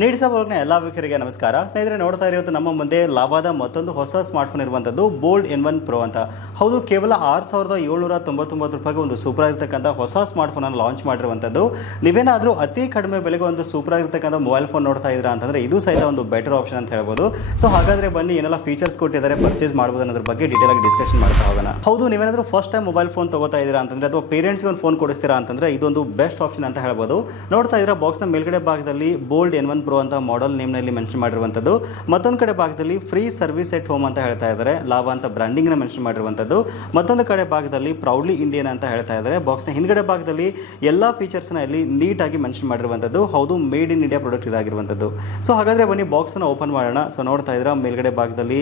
ನೀಡ್ಸ ಬ್ಲಾಗ್ನ ಎಲ್ಲ ವೀಕ್ಷಕರಿಗೆ ನಮಸ್ಕಾರ. ಸ್ನೇಹಿತರೆ, ನೋಡ್ತಾ ಇರೋದು ನಮ್ಮ ಮುಂದೆ ಲಾಭದ ಮತ್ತೊಂದು ಹೊಸ ಸ್ಮಾರ್ಟ್ಫೋನ್ ಇರುವಂಥದ್ದು ಬೋಲ್ಡ್ ಎನ್ ಒನ್ ಪ್ರೋ ಅಂತ. ಹೌದು, ಕೇವಲ ಆರು ಸಾವಿರದ ಏಳ್ನೂರ ತೊಂಬತ್ತೊಂಬತ್ತು ರೂಪಾಯಿಗೆ ಒಂದು ಸೂಪರ್ ಆಗಿರ್ತಕ್ಕಂಥ ಹೊಸ ಸ್ಮಾರ್ಟ್ಫೋನ್ ಅನ್ನು ಲಾಂಚ್ ಮಾಡಿರುವಂಥದ್ದು ನೀವೇನಾದರೂ ಅತಿ ಕಡಿಮೆ ಬೆಲೆಗೆ ಒಂದು ಸೂಪರ್ ಆಗಿರ್ತಕ್ಕಂಥ ಮೊಬೈಲ್ ಫೋನ್ ನೋಡ್ತಾ ಇದ್ದೀರಾ ಅಂತಂದ್ರೆ ಇದು ಸಹಿತ ಒಂದು ಬೆಟರ್ ಆಪ್ಷನ್ ಅಂತ ಹೇಳ್ಬೋದು. ಸೊ ಹಾಗಾದ್ರೆ ಬನ್ನಿ, ಏನೆಲ್ಲ ಫೀಚರ್ಸ್ ಕೊಟ್ಟಿದ್ದಾರೆ ಪರ್ಚೇಸ್ ಮಾಡ್ಬೋದು ಅನ್ನೋದ್ರ ಬಗ್ಗೆ ಡೀಟೇಲ್ ಆಗಿ ಡಿಸ್ಕಷನ್ ಮಾಡ್ತಾ ಹೋಗೋಣ. ಹೌದು, ನೀವೇನಾದರೂ ಫಸ್ಟ್ ಟೈಮ್ ಮೊಬೈಲ್ ಫೋನ್ ತಗೋತಾ ಇದ್ದೀರಾ ಅಂತಂದ್ರೆ ಅಥವಾ ಪೇರೆಂಟ್ಸ್ಗೆ ಒಂದು ಫೋನ್ ಕೊಡಿಸ್ತೀರಾ ಅಂತಂದ್ರೆ ಇದೊಂದು ಬೆಸ್ಟ್ ಆಪ್ಷನ್ ಅಂತ ಹೇಳ್ಬೋದು. ನೋಡ್ತಾ ಇದ್ದೀರಾ ಬಾಕ್ಸ್ನ ಮೇಲ್ಗಡೆ ಭಾಗದಲ್ಲಿ ಬೋಲ್ಡ್ ಎನ್ ಒನ್ ಪ್ರೋ ಅಂತ ಮಾಡೆಲ್ ನೇಮ್ನಲ್ಲಿ ಮೆನ್ಷನ್ ಮಾಡಿರುವಂಥದ್ದು. ಮತ್ತೊಂದು ಕಡೆ ಭಾಗದಲ್ಲಿ ಫ್ರೀ ಸರ್ವಿಸ್ ಎಟ್ ಹೋಮ್ ಅಂತ ಹೇಳ್ತಾ ಇದ್ದಾರೆ ಲಾಭ ಅಂತ ಬ್ರ್ಯಾಂಡಿಂಗ್ನ ಮೆನ್ಷನ್ ಮಾಡಿರುವಂಥದ್ದು. ಮತ್ತೊಂದು ಕಡೆ ಭಾಗದಲ್ಲಿ ಪ್ರೌಡ್ಲಿ ಇಂಡಿಯನ್ ಅಂತ ಹೇಳ್ತಾ ಇದ್ದಾರೆ ಬಾಕ್ಸ್ನ ಹಿಂದ್ಗಡೆ ಭಾಗದಲ್ಲಿ ಎಲ್ಲ ಫೀಚರ್ಸ್ನ ಇಲ್ಲಿ ನೀಟಾಗಿ ಮೆನ್ಷನ್ ಮಾಡಿರುವಂಥದ್ದು. ಹೌದು ಮೇಡ್ ಇನ್ ಇಂಡಿಯಾ ಪ್ರಾಡಕ್ಟ್ ಇದಾಗಿರುವಂಥದ್ದು. ಸೊ ಹಾಗಾದರೆ ಬನ್ನಿ ಬಾಕ್ಸನ್ನು ಓಪನ್ ಮಾಡೋಣ. ಸೊ ನೋಡ್ತಾ ಇದ್ರೆ ಮೇಲ್ಗಡೆ ಭಾಗದಲ್ಲಿ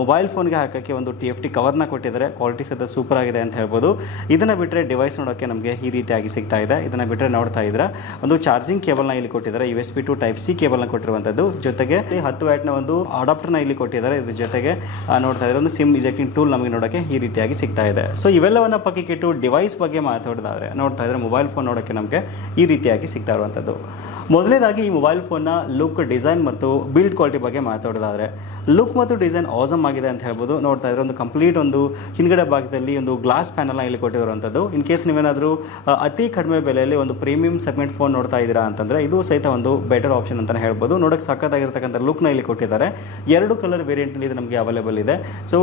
ಮೊಬೈಲ್ ಫೋನ್ಗೆ ಹಾಕೋಕ್ಕೆ ಒಂದು ಟಿ ಎಫ್ ಟಿ ಕವರ್ನ ಕೊಟ್ಟಿದ್ದಾರೆ. ಕ್ವಾಲಿಟಿ ಸಹಿತ ಸೂಪರ್ ಆಗಿದೆ ಅಂತ ಹೇಳ್ಬೋದು. ಇದನ್ನು ಬಿಟ್ಟರೆ ಡಿವೈಸ್ ನೋಡೋಕ್ಕೆ ನಮಗೆ ಈ ರೀತಿಯಾಗಿ ಸಿಗ್ತಾ ಇದೆ. ಇದನ್ನು ಬಿಟ್ಟರೆ ನೋಡ್ತಾ ಇದ್ರೆ ಒಂದು ಚಾರ್ಜಿಂಗ್ ಕೇಬಲ್ನ ಇಲ್ಲಿ ಕೊಟ್ಟಿದ್ದಾರೆ. U S B to type ಕೇಬಲ್ನ ಕೊಟ್ಟಿರುವಂಥದ್ದು. ಜೊತೆಗೆ ಹತ್ತು ವ್ಯಾಟ್ನ ಒಂದು ಅಡಾಪ್ಟರ್ನ ಇಲ್ಲಿ ಕೊಟ್ಟಿದ್ದಾರೆ. ಇದ್ರ ಜೊತೆಗೆ ನೋಡ್ತಾ ಇದ್ರೆ ಒಂದು ಸಿಮ್ ಇಜೆಕ್ಟಿಂಗ್ ಟೂಲ್ ನಮಗೆ ನೋಡೋಕೆ ಈ ರೀತಿಯಾಗಿ ಸಿಗ್ತಾ ಇದೆ. ಸೊ, ಇವೆಲ್ಲವನ್ನ ಪಕ್ಕಕ್ಕಿಟ್ಟು ಡಿವೈಸ್ ಬಗ್ಗೆ ಮಾತಾಡೋದಾದ್ರೆ, ನೋಡ್ತಾ ಇದ್ರೆ, ಮೊಬೈಲ್ ಫೋನ್ ನೋಡೋಕೆ ನಮಗೆ ಈ ರೀತಿಯಾಗಿ ಸಿಗ್ತಾ ಇರುವಂಥದ್ದು. ಮೊದಲನೇದಾಗಿ ಈ ಮೊಬೈಲ್ ಫೋನ್ನ ಲುಕ್ ಡಿಸೈನ್ ಮತ್ತು ಬಿಲ್ಡ್ ಕ್ವಾಲಿಟಿ ಬಗ್ಗೆ ಮಾತಾಡೋದಾದ್ರೆ ಲುಕ್ ಮತ್ತು ಡಿಸೈನ್ ಆಸಮ್ ಆಗಿದೆ ಅಂತ ಹೇಳ್ಬೋದು. ನೋಡ್ತಾ ಇದ್ರೆ ಒಂದು ಕಂಪ್ಲೀಟ್ ಒಂದು ಹಿಂದ್ಗಡೆ ಭಾಗದಲ್ಲಿ ಒಂದು ಗ್ಲಾಸ್ ಪ್ಯಾನಲ್ನ ಇಲ್ಲಿ ಕೊಟ್ಟಿರುವಂಥದ್ದು. ಇನ್ ಕೇಸ್ ನೀವೇನಾದರೂ ಅತಿ ಕಡಿಮೆ ಬೆಲೆಯಲ್ಲಿ ಒಂದು ಪ್ರೀಮಿಯಂ ಸೆಗ್ಮೆಂಟ್ ಫೋನ್ ನೋಡ್ತಾ ಇದ್ದೀರಾ ಅಂತಂದರೆ, ಇದು ಸಹಿತ ಒಂದು ಬೆಟರ್ ಆಪ್ಷನ್ ಅಂತಲೇ ಹೇಳ್ಬೋದು. ನೋಡೋಕ್ಕೆ ಸಖತ್ತಾಗಿರ್ತಕ್ಕಂಥ ಲುಕ್ನ ಇಲ್ಲಿ ಕೊಟ್ಟಿದ್ದಾರೆ. ಎರಡು ಕಲರ್ ವೇರಿಯಂಟಲ್ಲಿ ಇದು ನಮಗೆ ಅವೈಲೇಬಲ್ ಇದೆ. ಸೊ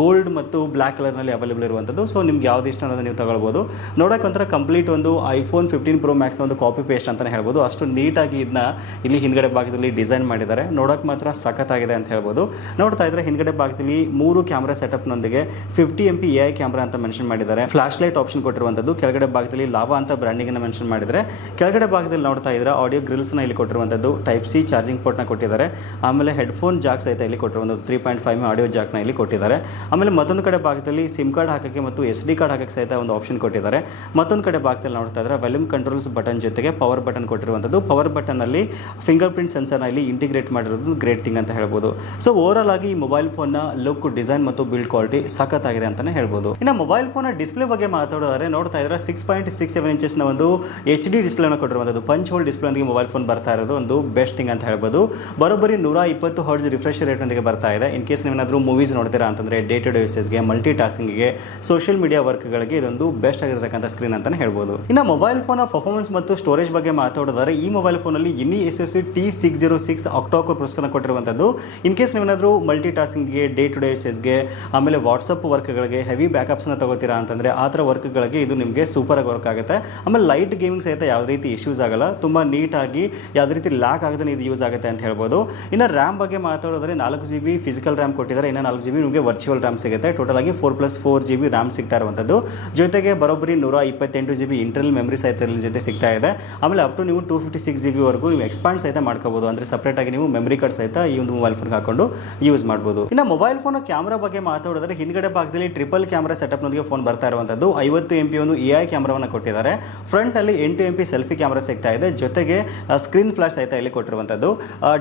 ಗೋಲ್ಡ್ ಮತ್ತು ಬ್ಲ್ಯಾಕ್ ಕಲರ್ನಲ್ಲಿ ಅವೈಲೇಬಲ್ ಇರುವಂಥದ್ದು. ಸೊ ನಿಮ್ಗೆ ಯಾವ್ದು ಇಷ್ಟ ಅನ್ನೋದು ನೀವು ತಗೊಳ್ಬೋದು. ನೋಡೋಕೆ ಒಂಥರ ಕಂಪ್ಲೀಟ್ ಒಂದು ಐಫೋನ್ ಫಿಫ್ಟೀನ್ ಪ್ರೋ ಮ್ಯಾಕ್ಸ್ನ ಒಂದು ಕಾಪಿ ಪೇಸ್ಟ್ ಅಂತಲೇ ಹೇಳ್ಬೋದು. ಅಷ್ಟು ನೀಟಾಗಿ ಇದನ್ನ ಇಲ್ಲಿ ಹಿಂದ್ಗಡೆ ಭಾಗದಲ್ಲಿ ಡಿಸೈನ್ ಮಾಡಿದ್ದಾರೆ. ನೋಡೋಕೆ ಮಾತ್ರ ಸಖತ್ತಾಗಿದೆ ಅಂತ ಹೇಳ್ಬೋದು. ನೋಡ್ತಾ ಇದ್ರೆ ಹಿಂದ್ಗಡೆ ಭಾಗದಲ್ಲಿ ಮೂರು camera ಸೆಟಪ್ನೊಂದಿಗೆ fifty M P A I camera ಅಂತ ಮೆನ್ಷನ್ ಮಾಡಿದ್ದಾರೆ. ಫ್ಲಾಶ್ ಲೈಟ್ ಆಪ್ಷನ್ ಕೊಟ್ಟಿರುವಂಥದ್ದು. ಕೆಳಗಡೆ ಭಾಗದಲ್ಲಿ ಲಾವಾ ಅಂತ ಬ್ರ್ಯಾಂಡಿಂಗ್ ಮೆನ್ಷನ್ ಮಾಡಿದರೆ ಕೆಳಗಡೆ ಭಾಗದಲ್ಲಿ ನೋಡ್ತಾ ಇದ್ರೆ ಆಡಿಯೋ ಗ್ರಿಲ್ಸ್ನ ಇಲ್ಲಿ ಕೊಟ್ಟಿರುವಂಥದ್ದು. ಟೈಪ್ ಸಿ ಚಾರ್ಜಿಂಗ್ ಪೋರ್ಟ್ನ ಕೊಟ್ಟಿದ್ದಾರೆ. ಆಮೇಲೆ ಹೆಡ್ಫೋನ್ ಜಾಕ್ ಸಹಿತ ಇಲ್ಲಿ ಕೊಟ್ಟಿರುವಂಥದ್ದು. ತ್ರೀ ಪಾಯಿಂಟ್ ಫೈವ್ ಆಡಿಯೋ ಜಾಕ್ನ ಇಲ್ಲಿ ಕೊಟ್ಟಿದ್ದಾರೆ. ಆಮೇಲೆ ಮತ್ತೊಂದು ಕಡೆ ಭಾಗದಲ್ಲಿ ಸಿಮ್ ಕಾರ್ಡ್ ಹಾಕೋಕ್ಕೆ ಮತ್ತು ಎಸ್ ಡಿ ಕಾರ್ಡ್ ಹಾಕಕ್ಕೆ ಸಹಿತ ಒಂದು ಆಪ್ಷನ್ ಕೊಟ್ಟಿದ್ದಾರೆ. ಮತ್ತೊಂದು ಕಡೆ ಭಾಗದಲ್ಲಿ ನೋಡ್ತಾ ಇದ್ರೆ ವೆಲ್ಯೂಮ್ ಕಂಟ್ರೋಲ್ಸ್ ಬಟನ್ ಜೊತೆಗೆ ಪವರ್ ಬಟನ್ ಕೊಟ್ಟಿರುವಂಥದ್ದು. ಪವರ್ ಬಟನ್ ಅಲ್ಲಿ ಫಿಂಗರ್ ಪ್ರಿಂಟ್ ಸೆನ್ಸರ್ನ ಇಲ್ಲಿ ಇಂಟಿಗ್ರೇಟ್ ಮಾಡಿರೋದು ಗ್ರೇಟ್ ಥಿಂಗ್ ಅಂತ ಹೇಳ್ಬೋದು. ಸೊ ಓವರ್ ಆಗಿ ಈ ಮೊಬೈಲ್ ಫೋನ್ನ ಲುಕ್ ಡಿಸೈನ್ ಮತ್ತು ಬಿಲ್ಡ್ ಕ್ವಾಲಿಟಿ ಸಖತ್ತಾಗಿದೆ ಅಂತಾನೆ ಹೇಳ್ಬೋದು. ಇನ್ನು ಮೊಬೈಲ್ ಫೋನ್ ಡಿಸ್ಪ್ಲೇ ಬಗ್ಗೆ ಮಾತಾಡೋದಾದ್ರೆ ನೋಡ್ತಾ ಇದ್ರೆ ಸಿಕ್ಸ್ ಪಾಯಿಂಟ್ ಸಿಕ್ಸ್ ಸೆವೆನ್ ಇಂಚಸ್ನ ಒಂದು ಎಚ್ ಡಿ ಡಿಸ್ಪ್ಲೇನ ಕೊಟ್ಟಿರುವಂಥದ್ದು. ಪಂಚ್ ಹೋಲ್ ಡಿಸ್ಪ್ಲೇನೊಂದಿಗೆ ಮೊಬೈಲ್ ಫೋನ್ ಬರ್ತಾ ಇರೋದು ಒಂದು ಬೆಸ್ಟ್ ಥಿಂಗ್ ಅಂತ ಹೇಳ್ಬೋದು. ಬರೋಬ್ಬರಿ ನೂರ ಇಪ್ಪತ್ತು ಹರ್ಜ್ ರಿಫ್ರೆಶ್ ರೇಟ್ನೊಂದಿಗೆ ಬರ್ತಾ ಇದೆ. ಇನ್ ಕೇಸ್ ನೀವೇನಾದರೂ ಮೂವೀಸ್ ನೋಡ್ತೀರಾ ಅಂತಂದ್ರೆ ಡೇ ಟು ಡೇ ಗೆ ಮಲ್ಟಿ ಟಾಸ್ಕಿಂಗ್ಗೆ ಸೋಷಿಯಲ್ ಮೀಡಿಯಾ ವರ್ಕ್ಗಳಿಗೆ ಇದೊಂದು ಬೆಸ್ಟ್ ಆಗಿರತಕ್ಕಂಥ ಸ್ಕ್ರೀನ್ ಅಂತಾನೆ ಹೇಳ್ಬೋದು. ಇನ್ನು ಮೊಬೈಲ್ ಫೋನ್ ಪರ್ಫಾರ್ಮೆನ್ಸ್ ಮತ್ತು ಸ್ಟೋರೇಜ್ ಬಗ್ಗೆ ಮಾತಾಡೋದಾದ್ರೆ ಈ ಮೊಬೈಲ್ ಫೋನಲ್ಲಿ ಇನ್ನಿ S S T six zero six octacore ಪ್ರೊಸೆಸರ್ನ ಕೊಟ್ಟಿರುವಂಥದ್ದು ಇನ್ ಕೇಸ್ ನೀವೇನಾದರೂ ಮಲ್ಟಿ ಟಾಸ್ಕಿಂಗ್ಗೆ ಡೇ ಟು ಡೇ ಗೆ, ಆಮೇಲೆ ವಾಟ್ಸಪ್ ವರ್ಕ್ಗಳಿಗೆ ಹೆವಿ ಬ್ಯಾಕಪ್ಸ್ನ ತಗೋತೀರಾ ಅಂತಂದ್ರೆ ಆ ಥರ ವರ್ಕ್ಗಳಿಗೆ ಇದು ನಿಮಗೆ ಸೂಪರ್ ಆಗಿ ವರ್ಕ್ ಆಗುತ್ತೆ. ಆಮೇಲೆ ಲೈಟ್ ಗೇಮಿಂಗ್ ಸಹಿತ ಯಾವುದೇ ರೀತಿ ಇಶ್ಯೂಸ್ ಆಗಲ್ಲ. ತುಂಬ ನೀಟಾಗಿ ಯಾವುದೇ ರೀತಿ ಲ್ಯಾಕ್ ಆಗದೆ ಇದು ಯೂಸ್ ಆಗುತ್ತೆ ಅಂತ ಹೇಳ್ಬೋದು. ಇನ್ನು ರ್ಯಾಮ್ ಬಗ್ಗೆ ಮಾತಾಡೋದ್ರೆ ನಾಲ್ಕು ಜಿ ಬಿ ಫಿಸಿಕಲ್ ರ್ಯಾಮ್ ಕೊಟ್ಟಿದ್ದಾರೆ. ಇನ್ನು ನಾಲ್ಕು ಜಿ ಬಿ ನಿಮಗೆ ವರ್ಚುವಲ್ ರ್ಯಾಮ್ ಸಿಗುತ್ತೆ. ಟೋಟಲ್ ಆಗಿ four plus four G B RAM ಸಿಗ್ತಾ ಇರುವಂಥದ್ದು ಜೊತೆಗೆ ಬರೋಬ್ಬರಿ ನೂರ ಇಪ್ಪತ್ತೆಂಟು ಜಿ ಬಿ ಇಂಟರ್ನಲ್ ಮೆಮರಿ ಸಹಿತ ಜೊತೆ ಸಿಗ್ತಾ ಇದೆ. ಆಮೇಲೆ ಅಪ್ ಟು ನೀವು ಟೂ ಫಿಫ್ಟಿ ಸಿಕ್ಸ್ ಜಿ ಬಿವರೆಗೂ ನೀವು ಎಕ್ಸ್ಪಾಂಡ್ ಸಹಿತ ಮಾಡ್ಕೋಬಹುದು ಅಂದರೆ ಸಪ್ರೇಟ್ ಆಗಿ ನೀವು ಮೆಮರಿ ಕಾರ್ಡ್ ಸಹಿತ ಈ ಒಂದು ಮೊಬೈಲ್ ಫೋನ್ ಹಾಕೊಂಡು ಯೂಸ್ ಮಾಡ್ಬೋದು. ಇನ್ನು ಮೊಬೈಲ್ ಫೋನ್ ಕ್ಯಾಮರಾ ಬಗ್ಗೆ ಮಾತಾಡಿದ್ರೆ ಹಿಂದ್ಗಡೆ ಭಾಗದಲ್ಲಿ ಟ್ರಿಪಲ್ ಕ್ಯಾಮ್ರಾ ಸೆಟಪ್ನೊಂದಿಗೆ ಫೋನ್ ಬರ್ತಾ ಇರುವಂಥದ್ದು ಐವತ್ತು ಎಂ ಪಿ ಒಂದು ಎ ಐ ಕ್ಯಾಮ್ರಾವನ್ನು ಕೊಟ್ಟಿದ್ದಾರೆ. ಫ್ರಂಟ್ ಅಲ್ಲಿ ಎಂಟು ಎಂ ಪಿ ಸೆಲ್ಫಿ ಕ್ಯಾಮರಾ ಸಿಗ್ತಾ ಇದೆ. ಜೊತೆಗೆ ಸ್ಕ್ರೀನ್ ಫ್ಲಾಶ್ ಸಹಿತ ಇಲ್ಲಿ ಕೊಟ್ಟಿರುವಂಥದ್ದು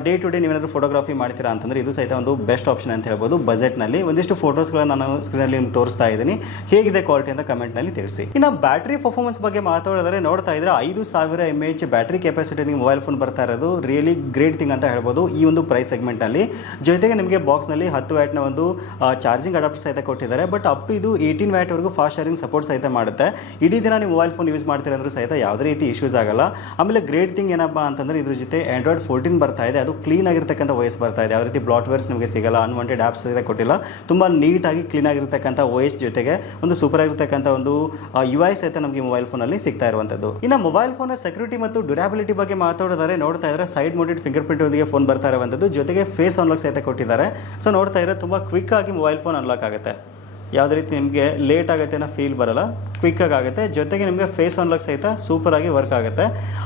ಡೇ ಟು ಡೇ ನೀವೇನಾದರೂ ಫೋಟೋಗ್ರಫಿ ಮಾಡ್ತೀರಾ ಅಂತಂದ್ರೆ ಇದು ಸಹಿತ ಒಂದು ಬೆಸ್ಟ್ ಆಪ್ಷನ್ ಅಂತ ಹೇಳ್ಬೋದು ಬಜೆಟ್ನಲ್ಲಿ ಒಂದಿಷ್ಟು ಫೋಟೋಸ್ಗಳನ್ನ ನಾನು ಸ್ಕ್ರೀನಲ್ಲಿ ನಿಮ್ಗೆ ತೋರಿಸ್ತಾ ಇದ್ದೀನಿ. ಹೇಗಿದೆ ಕ್ವಾಲಿಟಿ ಅಂತ ಕಮೆಂಟ್ನಲ್ಲಿ ತಿಳಿಸಿ. ಇನ್ನು ಬ್ಯಾಟ್ರಿ ಪರ್ಫಾರ್ಮೆನ್ಸ್ ಬಗ್ಗೆ ಮಾತಾಡಿದ್ರೆ ನೋಡ್ತಾ ಇದ್ರೆ ಐದು ಸಾವಿರ M H battery capacity mobile phone ಬರ್ತಾ ಇರೋದು ರಿಯಲಿ ಗ್ರೇಟ್ ಥಿಂಗ್ ಅಂತ ಹೇಳ್ಬೋದು ಈ ಒಂದು ಪ್ರೈಸ್ ಸೆಗ್ಮೆಂಟಲ್ಲಿ ಜೊತೆಗೆ ನಿಮಗೆ ಬಾಕ್ಸ್ನಲ್ಲಿ ಹತ್ತು ವ್ಯಾಟ್ನ ಒಂದು ಚಾರ್ಜಿಂಗ್ ಅಡಾಪ್ಟರ್ ಸಹಿತ ಕೊಟ್ಟಿದ್ದಾರೆ. ಬಟ್ ಅಪ್ ಟು ಇದು ಏಯ್ಟೀನ್ ವ್ಯಾಟ್ವರೆಗೂ ಫಾಸ್ಟ್ ಚಾರ್ಜಿಂಗ್ ಸಪೋರ್ಟ್ ಸಹಿತ ಮಾಡುತ್ತೆ. ಇಡೀ ದಿನ ನೀವು ಮೊಬೈಲ್ ಫೋನ್ ಯೂಸ್ ಮಾಡ್ತೀರ ಅಂದ್ರೂ ಸಹಿತ ಯಾವುದೇ ರೀತಿ ಇಶ್ಯೂಸ್ ಆಗಲ್ಲ. ಆಮೇಲೆ ಗ್ರೇಟ್ ಥಿಂಗ್ ಏನಪ್ಪ ಅಂತಂದರೆ ಇದ್ರ ಜೊತೆ ಆಂಡ್ರಾಯ್ಡ್ ಫೋರ್ಟೀನ್ ಬರ್ತಾ ಇದೆ. ಅದು ಕ್ಲೀನ್ ಆಗಿರ್ತಕ್ಕಂಥ ವಯಸ್ ಬರ್ತಾ ಇದೆ. ಯಾವ ರೀತಿ ಬ್ಲಾಟ್ವೇರ್ಸ್ ನಿಮಗೆ ಸಿಗಲ್ಲ ಅನ್ವಾಂಟೆಡ್ ಆ್ಯಪ್ಸ್ ಸಹಿತ ಕೊಟ್ಟಿಲ್ಲ. ತುಂಬ ನೀಟಾಗಿ ಕ್ಲೀನ್ ಆಗಿರ್ತಕ್ಕಂಥ ವಾಯ್ಸ್ ಜೊತೆಗೆ ಒಂದು ಸೂಪರ್ ಆಗಿರ್ತಕ್ಕಂಥ ಒಂದು ಯು ಐ ಸಹಿತ ನಮಗೆ ಮೊಬೈಲ್ ಫೋನಲ್ಲಿ ಸಿಗ್ತಾ ಇರುವಂಥದ್ದು. ಇನ್ನು ಮೊಬೈಲ್ ಫೋನ್ ಸೆಕ್ಯೂರಿಟಿ ಮತ್ತು ಡ್ಯೂರಾಬಿಲಿಟಿ ಬಗ್ಗೆ ಮಾತಾಡೋದಾದ್ರೆ ನೋಡ್ತಾ ಇದ್ರೆ ಸೈಡ್ ಮೋಡೆಡ್ ಫಿಂಗರ್ ಪ್ರಿಂಟ್ ಒಂದಿಗೆ ಫೋನ್ ಬರ್ತಾ ಇರುವಂಥದ್ದು. ಜೊತೆಗೆ ಫೇಸ್ ಅನ್ಲಾಕ್ ಸಹಿತ ಕೊಟ್ಟಿದ್ದಾರೆ. ಸೊ ನೋಡ್ತಾ ಇದ್ರೆ ತುಂಬ ಕ್ವಿಕ್ ಆಗಿ ಮೊಬೈಲ್ ಫೋನ್ ಅನ್ಲಾಕ್ ಆಗುತ್ತೆ. ಯಾವುದೇ ರೀತಿ ನಿಮಗೆ ಲೇಟ್ ಆಗುತ್ತೆ ಅನ್ನೋ ಫೀಲ್ ಬರಲ್ಲ. ಕ್ವಿಕ್ಕಾಗಿ ಆಗುತ್ತೆ. ಜೊತೆಗೆ ನಿಮಗೆ ಫೇಸ್ ಅನ್ಲಾಕ್ ಸಹಿತ ಸೂಪರಾಗಿ ವರ್ಕ್ ಆಗುತ್ತೆ.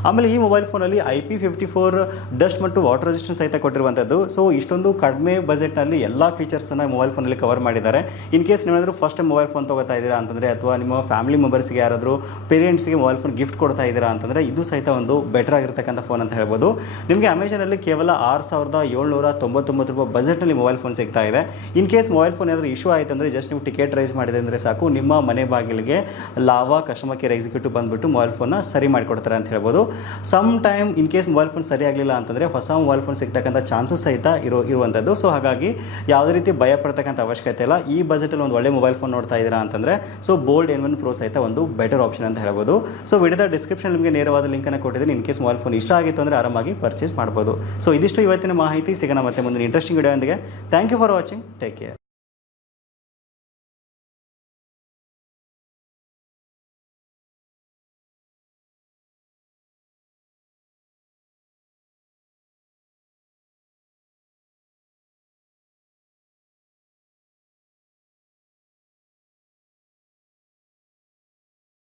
ಆಮೇಲೆ ಈ ಮೊಬೈಲ್ ಫೋನಲ್ಲಿ I P fifty four dust ಮತ್ತು ವಾಟರ್ ರೆಸಿಸ್ಟೆನ್ಸ್ ಸಹಿತ ಕೊಟ್ಟಿರುವಂಥದ್ದು. ಸೊ ಇಷ್ಟೊಂದು ಕಡಿಮೆ ಬಜೆಟ್ನಲ್ಲಿ ಎಲ್ಲ ಫೀಚರ್ಸನ್ನು ಮೊಬೈಲ್ ಫೋನಲ್ಲಿ ಕವರ್ ಮಾಡಿದ್ದಾರೆ. ಇನ್ ಕೇಸ್ ನೀವೇನಾದರೂ ಫಸ್ಟ್ ಟೈಮ್ ಮೊಬೈಲ್ ಫೋನ್ ತೊಗೋತಾ ಇದ್ದೀರಾ ಅಂತಂದರೆ, ಅಥವಾ ನಿಮ್ಮ ಫ್ಯಾಮಿಲಿ ಮೆಂಬರ್ಸ್ಗೆ ಯಾರಾದರೂ ಪೇರೆಂಟ್ಸ್ಗೆ ಮೊಬೈಲ್ ಫೋನ್ ಗಿಫ್ಟ್ ಕೊಡ್ತಾ ಇದ್ದೀರಾ ಅಂತಂದರೆ, ಇದು ಸಹಿತ ಒಂದು ಬೆಟರ್ ಆಗಿರ್ತಕ್ಕಂಥ ಫೋನ್ ಅಂತ ಹೇಳ್ಬೋದು. ನಿಮಗೆ ಅಮೆಝಾನಲ್ಲಿ ಕೇವಲ ಆರು ಸಾವಿರದ ಏಳ್ನೂರ ತೊಂಬತ್ತೊಂಬತ್ತು ರೂಪಾಯಿ ಬಜೆಟ್ನಲ್ಲಿ ಮೊಬೈಲ್ ಫೋನ್ ಸಿಗ್ತಾ ಇದೆ. ಇನ್ ಕೇಸ್ ಮೊಬೈಲ್ ಫೋನ್ ಏನಾದರೂ ಇಶ್ಯೂ ಆಯಿತು ಅಂದರೆ ಜಸ್ಟ್ ನೀವು ಟಿಕೆಟ್ ರೈಸ್ ಮಾಡಿದೆ ಅಂದರೆ ಸಾಕು. ನಿಮ್ಮ ಮನೆ ಬಾಗಿಲಿಗೆ ಲಾವಾ ಕಸ್ಟಮರ್ ಕೇರ್ ಎಕ್ಸಿಕ್ಯೂಟಿವ್ ಬಂದುಬಿಟ್ಟು ಮೊಬೈಲ್ ಫೋನ್ನ ಸರಿ ಮಾಡಿಕೊಡ್ತಾರೆ ಅಂತ ಹೇಳ್ಬೋದು. Some time in case mobile phone ಸರಿ ಆಗಲಿಲ್ಲ ಅಂತಂದರೆ ಹೊಸ ಮೊಬೈಲ್ ಫೋನ್ ಸಿಗ್ತಕ್ಕಂಥ ಚಾನ್ಸಸ್ ಸಹಿತ ಇರೋ, ಇರುವಂಥದ್ದು. ಸೊ ಹಾಗಾಗಿ ಯಾವುದೇ ರೀತಿ ಭಯ ಪಡ್ತಕ್ಕಂಥ ಅವಶ್ಯಕತೆ ಇಲ್ಲ. ಈ ಬಜೆಟಲ್ಲಿ ಒಂದು ಒಳ್ಳೆ ಮೊಬೈಲ್ ಫೋನ್ ನೋಡ್ತಾ ಇದ್ದೀರಾ ಅಂತಂದರೆ so bold N one pro ಸಹಿತ ಒಂದು ಬೆಟರ್ ಆಪ್ಷನ್ ಅಂತ ಹೇಳ್ಬೋದು. ಸೊ ವಿಡಿಯೋದ ಡಿಸ್ಕ್ರಿಪ್ಷನ್ ನಿಮಗೆ ನೇರವಾದ ಲಿಂಕನ್ನು ಕೊಟ್ಟಿದ್ದೀನಿ. ಇನ್ ಕೇಸ್ ಮೊಬೈಲ್ ಫೋನ್ ಇಷ್ಟ ಆಗಿತ್ತು ಅಂದರೆ ಆರಾಮಾಗಿ ಪರ್ಚೇಸ್ ಮಾಡ್ಬೋದು. ಸೊ ಇದಿಷ್ಟು ಇವತ್ತಿನ ಮಾಹಿತಿ. ಸಿಗೋಣ ಮತ್ತೆ ಮುಂದಿನ interesting video thank you for watching take care